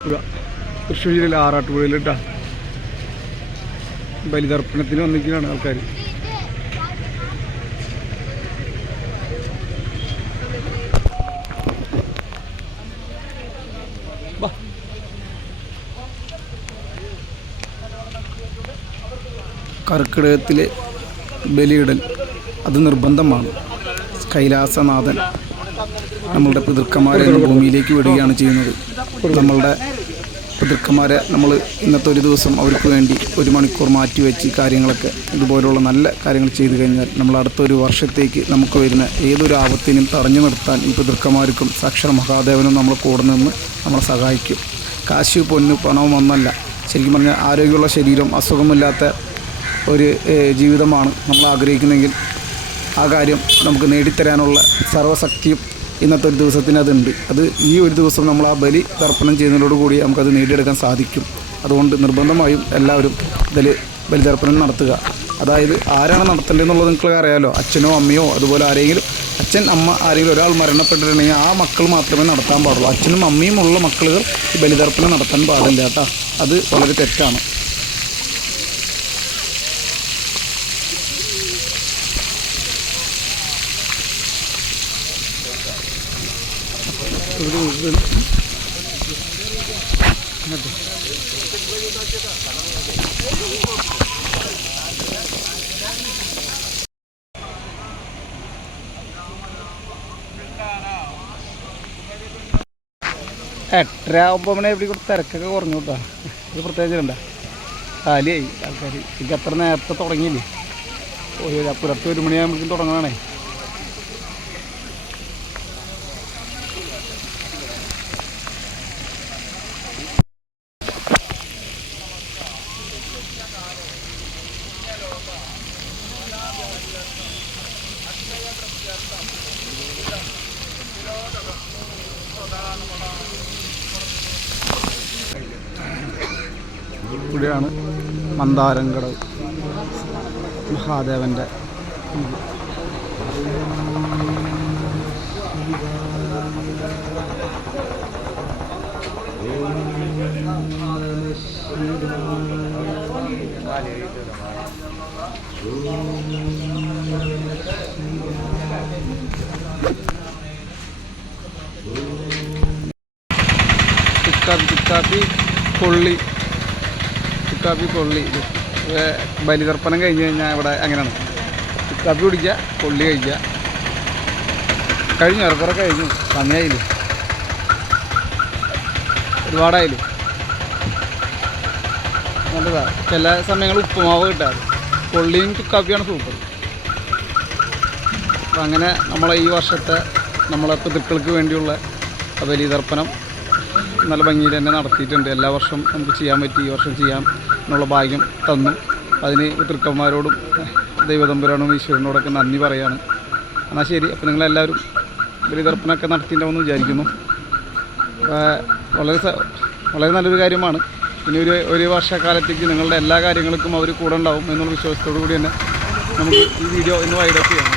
തൃശ്ശൂർ ജില്ലയിലെ ആറാട്ടുപുഴയിലിട്ടാ ബലിതർപ്പണത്തിന് വന്നിരിക്കുകയാണ് ആൾക്കാർ. കർക്കിടകത്തിലെ ബലിയിടൽ അത് നിർബന്ധമാണ്. കൈലാസനാഥൻ നമ്മളുടെ പിതൃക്കന്മാരെ ഭൂമിയിലേക്ക് വിടുകയാണ് ചെയ്യുന്നത്. നമ്മളുടെ പിതൃക്കന്മാരെ നമ്മൾ ഇന്നത്തെ ഒരു ദിവസം അവർക്ക് വേണ്ടി 1 മണിക്കൂർ മാറ്റിവെച്ച് കാര്യങ്ങളൊക്കെ ഇതുപോലുള്ള നല്ല കാര്യങ്ങൾ ചെയ്തു കഴിഞ്ഞാൽ നമ്മൾ അടുത്തൊരു വർഷത്തേക്ക് നമുക്ക് വരുന്ന ഏതൊരു ആപത്തിനും തടഞ്ഞു നിർത്താൻ ഈ പിതൃക്കന്മാർക്കും സാക്ഷാൽ മഹാദേവനും നമ്മൾ കൂടെ നിന്ന് നമ്മളെ സഹായിക്കും. കാശ് പൊന്ന് പണവും ഒന്നല്ല, ശരിക്കും പറഞ്ഞാൽ ആരോഗ്യമുള്ള ശരീരം, അസുഖമില്ലാത്ത ഒരു ജീവിതമാണ് നമ്മൾ ആഗ്രഹിക്കുന്നെങ്കിൽ ആ കാര്യം നമുക്ക് നേടിത്തരാനുള്ള സർവ്വശക്തിയും ഇന്നത്തെ ഒരു ദിവസത്തിന് അതുണ്ട്. അത് ഈ ഒരു ദിവസം നമ്മൾ ആ ബലി തർപ്പണം ചെയ്യുന്നതോടുകൂടി നമുക്കത് നേടിയെടുക്കാൻ സാധിക്കും. അതുകൊണ്ട് നിർബന്ധമായും എല്ലാവരും ബലിതർപ്പണം നടത്തുക. അതായത് ആരാണ് നടത്തേണ്ടതെന്നുള്ളത് നിങ്ങൾക്ക് അറിയാമല്ലോ. അച്ഛനോ അമ്മയോ അതുപോലെ ആരെങ്കിലും, അച്ഛൻ അമ്മ ആരെങ്കിലും ഒരാൾ മരണപ്പെട്ടിട്ടുണ്ടെങ്കിൽ ആ മക്കൾ മാത്രമേ നടത്താൻ പാടുള്ളൂ. അച്ഛനും അമ്മയും ഉള്ള മക്കളുകൾ ഈ ബലിതർപ്പണം നടത്താൻ പാടില്ല കേട്ടോ. അത് വളരെ തെറ്റാണ്. എട്ടര ആകുമ്പോൾ നമ്മളെ എവിടെ കൂടെ തിരക്കൊക്കെ കുറഞ്ഞു കേട്ടോ. ഇത് പ്രത്യേകിച്ചുണ്ട കാലിയായി ആൾക്കാർ. എനിക്ക് അത്ര നേരത്തെ തുടങ്ങിയില്ലേ, പുലർച്ചെ 1 മണിയാകുമ്പോഴേക്കും തുടങ്ങണേ. ഇവിടെയാണ് മന്ദാരംകടവ് മഹാദേവൻ്റെ. ചുക്കാപ്പി കൊള്ളി ബലിതർപ്പണം കഴിഞ്ഞ് കഴിഞ്ഞാൽ ഇവിടെ അങ്ങനെയാണ്. ചുക്കാപ്പി കുടിക്കുക, കൊള്ളി കഴിക്കുക. കഴിഞ്ഞു, ഏറെക്കുറെ കഴിഞ്ഞു. സമയമായില്ലേ, ഒരുപാടായില്ലേ. നല്ലതാണ്. ചില സമയങ്ങളിൽ ഉപ്പുമാവ് കിട്ടാറ്. കൊള്ളിയും ചുക്കാപ്പിയാണ് സൂപ്പർ. അപ്പം അങ്ങനെ നമ്മളെ ഈ വർഷത്തെ നമ്മളെ പിതൃക്കൾക്ക് വേണ്ടിയുള്ള ബലിതർപ്പണം നല്ല ഭംഗിയിൽ തന്നെ നടത്തിയിട്ടുണ്ട്. എല്ലാ വർഷവും നമുക്ക് ചെയ്യാൻ പറ്റി. ഈ വർഷം ചെയ്യാൻ എന്നുള്ള ഭാഗ്യം തന്നു. അതിന് പിതൃക്കന്മാരോടും ദൈവതമ്പുരാനോടും ഈശ്വരനോടൊക്കെ നന്ദി പറയുകയാണ്. എന്നാൽ ശരി. അപ്പോൾ നിങ്ങളെല്ലാവരും ബലിതർപ്പണമൊക്കെ നടത്തിയിട്ടുണ്ടാവുമെന്ന് വിചാരിക്കുന്നു. വളരെ നല്ലൊരു കാര്യമാണ്. ഇനി ഒരു വർഷക്കാലത്തേക്ക് നിങ്ങളുടെ എല്ലാ കാര്യങ്ങൾക്കും അവർ കൂടെ ഉണ്ടാവും എന്നുള്ള വിശ്വാസത്തോടു കൂടി തന്നെ നമുക്ക് ഈ വീഡിയോ ഇന്ന് വൈൻഡപ്പ് ചെയ്യാം.